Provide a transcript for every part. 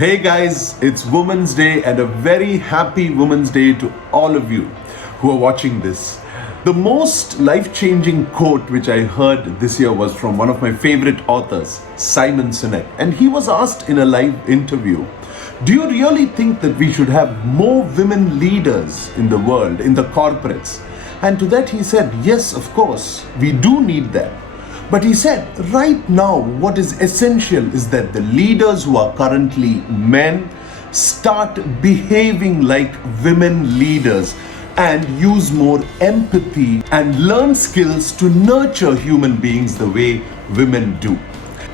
Hey guys, it's Women's Day and a very happy Women's Day to all of you who are watching this. The most life-changing quote which I heard this year was from one of my favorite authors, Simon Sinek, and he was asked in a live interview, do you really think that we should have more women leaders in the world, in the corporates? And to that he said, yes, of course, we do need that. But he said, right now, what is essential is that the leaders who are currently men start behaving like women leaders and use more empathy and learn skills to nurture human beings the way women do.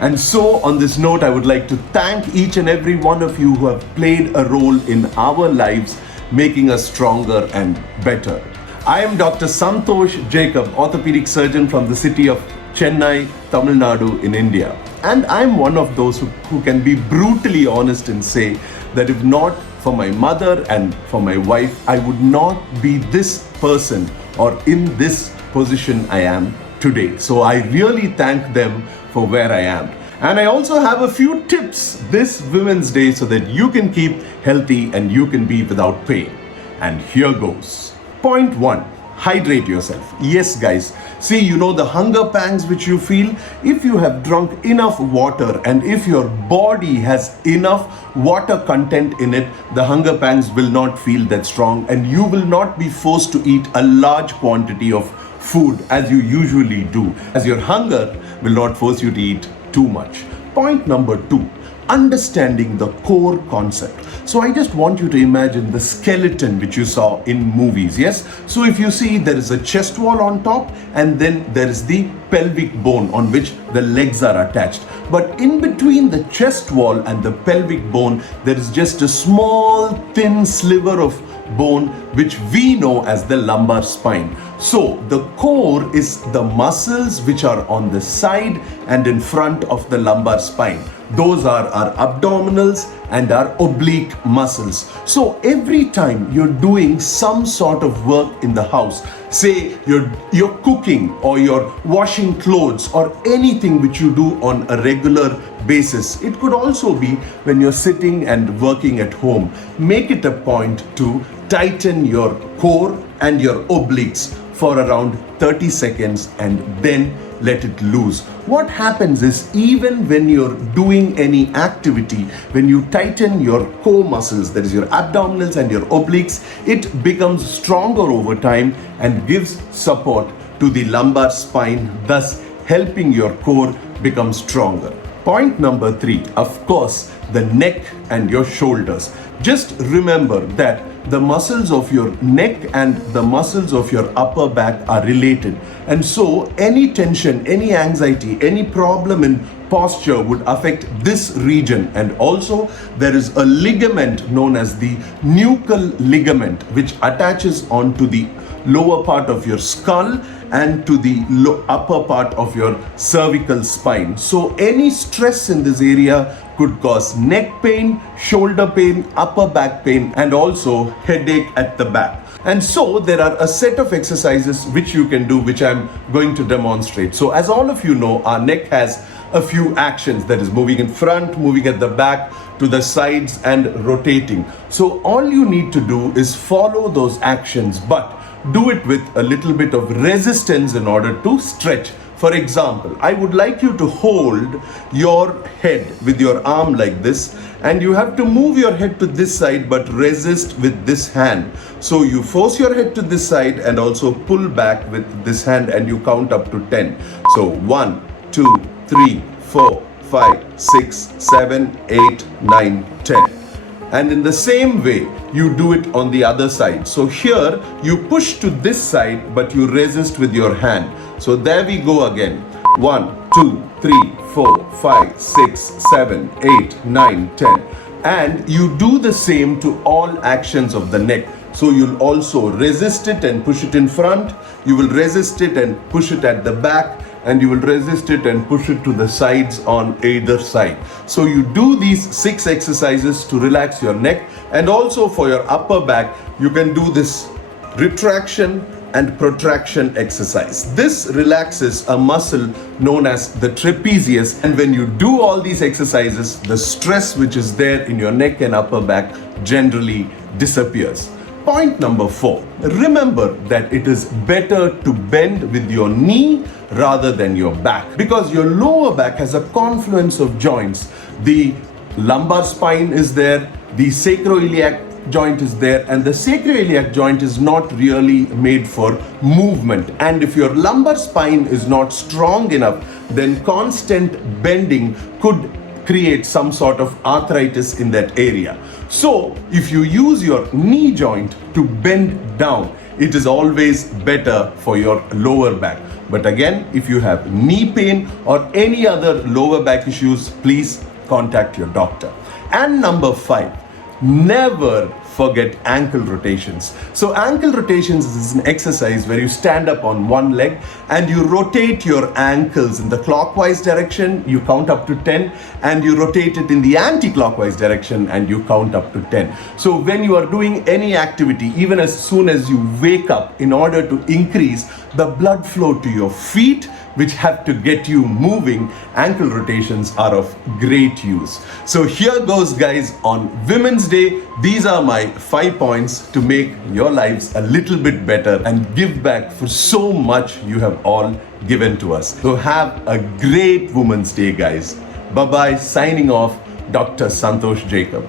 And so, on this note, I would like to thank each and every one of you who have played a role in our lives, making us stronger and better. I am Dr. Santhosh Jacob, orthopedic surgeon from the city of Chennai, Tamil Nadu in India. And I'm one of those who can be brutally honest and say that if not for my mother and for my wife, I would not be this person or in this position I am today. So I really thank them for where I am. And I also have a few tips this Women's Day so that you can keep healthy and you can be without pain. And here goes. Point 1. Hydrate yourself. Yes, guys. See, you know the hunger pangs which you feel? If you have drunk enough water and if your body has enough water content in it, the hunger pangs will not feel that strong and you will not be forced to eat a large quantity of food as you usually do, as your hunger will not force you to eat too much. Point number 2. Understanding the core concept. So I just want you to imagine the skeleton which you saw in movies, yes? So if you see, there is a chest wall on top and then there is the pelvic bone on which the legs are attached. But in between the chest wall and the pelvic bone, there is just a small thin sliver of bone which we know as the lumbar spine. So the core is the muscles which are on the side and in front of the lumbar spine. Those are our abdominals and our oblique muscles. So every time you're doing some sort of work in the house, say you're cooking or you're washing clothes or anything which you do on a regular basis, it could also be when you're sitting and working at home, make it a point to tighten your core and your obliques for around 30 seconds and then let it loose. What happens is, even when you're doing any activity, when you tighten your core muscles, that is your abdominals and your obliques, it becomes stronger over time and gives support to the lumbar spine, thus helping your core become stronger. Point number 3, of course, the neck and your shoulders. Just remember that the muscles of your neck and the muscles of your upper back are related. And so any tension, any anxiety, any problem in posture would affect this region. And also there is a ligament known as the NUCHAL ligament which attaches onto the lower part of your skull and to the upper part of your cervical spine. So any stress in this area could cause neck pain, shoulder pain, upper back pain, and also headache at the back. And so there are a set of exercises which you can do, which I'm going to demonstrate. So as all of you know, our neck has a few actions, that is moving in front, moving at the back, to the sides, and rotating. So all you need to do is follow those actions, but do it with a little bit of resistance in order to stretch. For example, I would like you to hold your head with your arm like this, and you have to move your head to this side but resist with this hand. So you force your head to this side and also pull back with this hand and you count up to 10. So 1, 2, 3, 4, 5, 6, 7, 8, 9, 10. And in the same way, you do it on the other side. So here, you push to this side, but you resist with your hand. So there we go again. 1, 2, 3, 4, 5, 6, 7, 8, 9, 10. And you do the same to all actions of the neck. So you'll also resist it and push it in front. You will resist it and push it at the back. And you will resist it and push it to the sides on either side. So you do these 6 exercises to relax your neck, and also for your upper back, you can do this retraction and protraction exercise. This relaxes a muscle known as the trapezius, and when you do all these exercises, the stress which is there in your neck and upper back generally disappears. Point number 4, remember that it is better to bend with your knee rather than your back, because your lower back has a confluence of joints. The lumbar spine is there, the sacroiliac joint is there, and the sacroiliac joint is not really made for movement. And if your lumbar spine is not strong enough, then constant bending could create some sort of arthritis in that area. So if you use your knee joint to bend down, it is always better for your lower back. But again, if you have knee pain or any other lower back issues, please contact your doctor. And number 5, never forget ankle rotations. So ankle rotations is an exercise where you stand up on one leg and you rotate your ankles in the clockwise direction, you count up to 10, and you rotate it in the anti-clockwise direction and you count up to 10. So when you are doing any activity, even as soon as you wake up, in order to increase the blood flow to your feet, which have to get you moving, ankle rotations are of great use. So here goes, guys, on Women's Day. These are my 5 points to make your lives a little bit better and give back for so much you have all given to us. So have a great Women's Day, guys. Bye-bye. Signing off, Dr. Santhosh Jacob.